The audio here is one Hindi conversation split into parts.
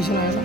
कंपटीशन आहे ना.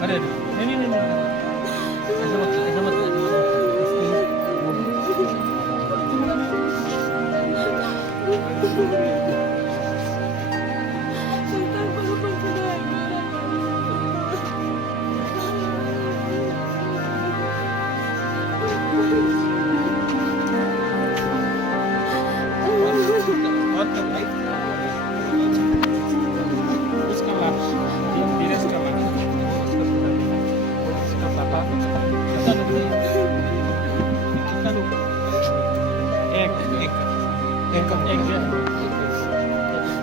अरे नहीं नहीं नहीं ऐसा मत ऐसा मत और उसका लाभ धीरे से करना उसका पापा कितना लोग एक एक एक एक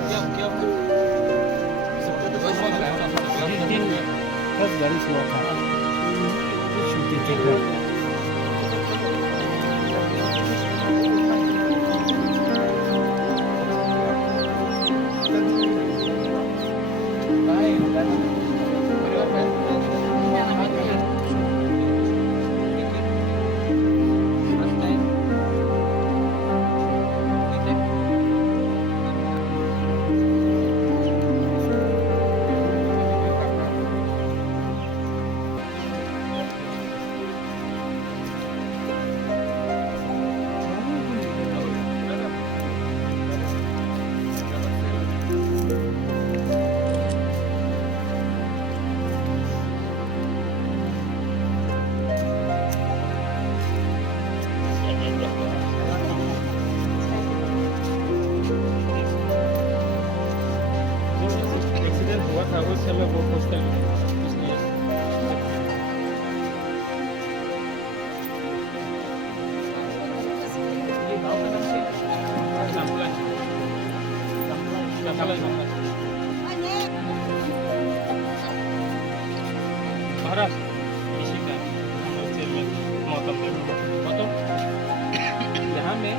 क्या क्या That's very small car. Shooting camera. Accident हुआ था उस समय वो हॉस्टल में इसलिए ये गांव का नाम से महाराष्ट्र इसी का मौसम मौसम यहाँ में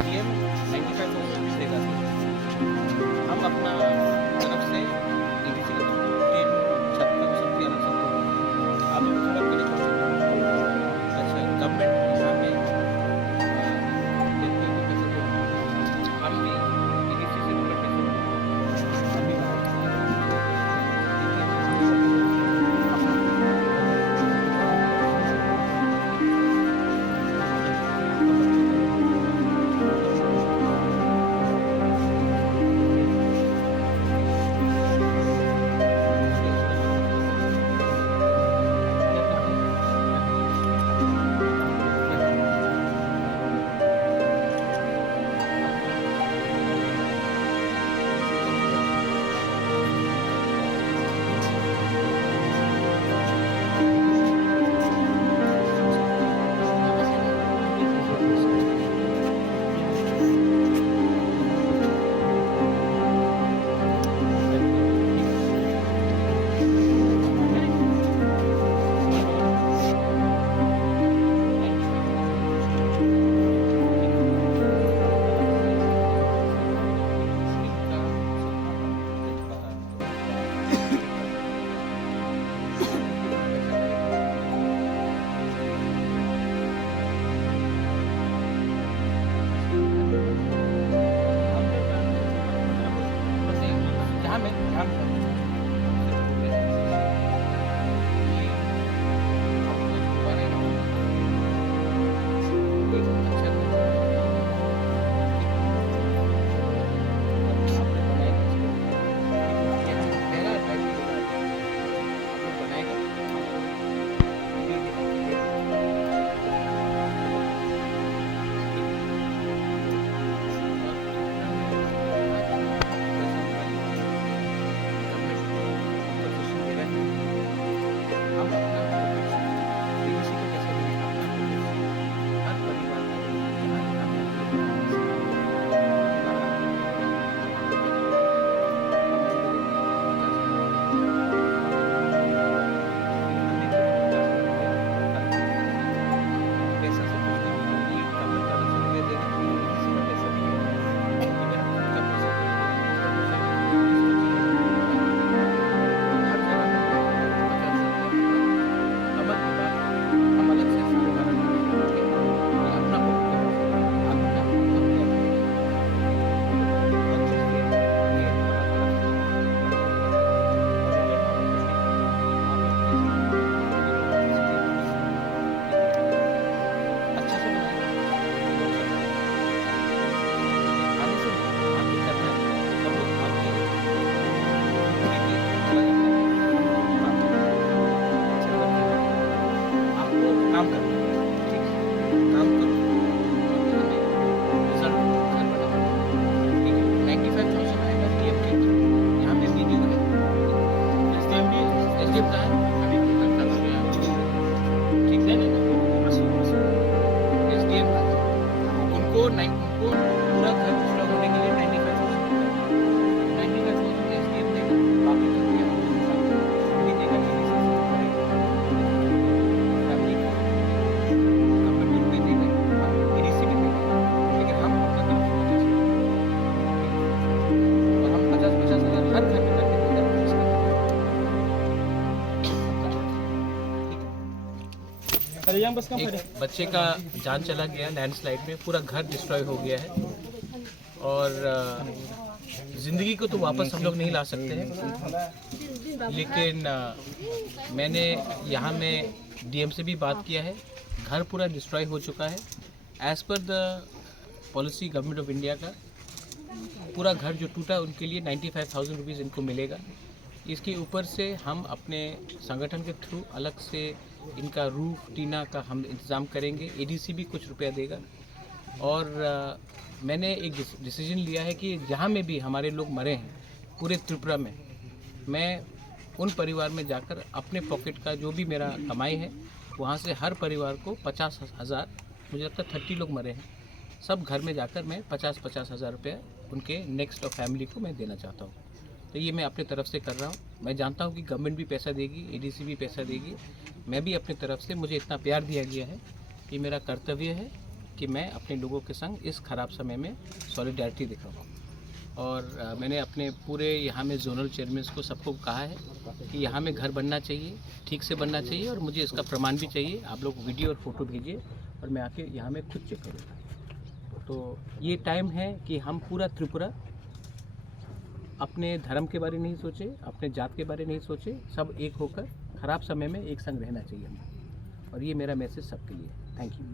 PM 95% देगा हम अपना तरफ से DDC का टीम छत तक सब किया ना सबको आप लोग थोड़ा पहले अच्छा गवर्नमेंट यहाँ पे देखते हैं कैसे तो हम भी DDC से रिलेटेड अभी काम करो, ठीक है, काम करो और हमें रिजल्ट घर बनाओ, ठीक है। 95,000 आएगा डीएम के थ्रू, यहाँ पे वीडियो है, एसडीएम का है, अभी कल हो गया, ठीक है, एसडीएम का उनको पूरा घर पूरा होने के लिए 95,000 एसडीएम देगा, बाकी तो डीएम भी देगा, गवर्नमेंट भी देगा, एडीसी भी देगा, लेकिन हम अपने तरफ से 50,000 और हम 50,000 हर घर में करके देगा। एक बच्चे का जान चला गया लैंडस्लाइड में, पूरा घर डिस्ट्रॉय हो गया है और ज़िंदगी को तो वापस हम लोग नहीं ला सकते हैं, लेकिन मैंने यहाँ में डीएम से भी बात किया है, घर पूरा डिस्ट्रॉय हो चुका है। As per the policy government of India का पूरा घर जो टूटा उनके लिए 95,000 रुपीज़ इनको मिलेगा। इसके ऊपर से हम अपने संगठन के थ्रू अलग से इनका रूफ टीना का हम इंतज़ाम करेंगे, एडीसी भी कुछ रुपया देगा। और मैंने एक डिसीजन लिया है कि जहाँ में भी हमारे लोग मरे हैं पूरे त्रिपुरा में, मैं उन परिवार में जाकर अपने पॉकेट का जो भी मेरा कमाई है वहाँ से हर परिवार को 50,000, मुझे लगता है 30 लोग मरे हैं, सब घर में जाकर मैं 50,000 रुपया उनके नेक्स्ट ऑफ फैमिली को मैं देना चाहता हूँ। तो ये मैं अपने तरफ से कर रहा हूँ। मैं जानता हूँ कि गवर्नमेंट भी पैसा देगी, एडीसी भी पैसा देगी, मैं भी अपनी तरफ से, मुझे इतना प्यार दिया गया है कि मेरा कर्तव्य है कि मैं अपने लोगों के संग इस ख़राब समय में सॉलिडारिटी दिखाऊँ। और मैंने अपने पूरे यहाँ में जोनल चेयरमैन को सबको कहा है कि यहाँ में घर बनना चाहिए, ठीक से बनना चाहिए, और मुझे इसका प्रमाण भी चाहिए। आप लोग वीडियो और फोटो भेजिए और मैं आके यहाँ में खुद चेक करूँगा। तो ये टाइम है कि हम पूरा त्रिपुरा अपने धर्म के बारे में नहीं सोचे, अपने जात के बारे में नहीं सोचे, सब एक होकर खराब समय में एक संग रहना चाहिए हमें। और ये मेरा मैसेज सबके लिए। Thank you.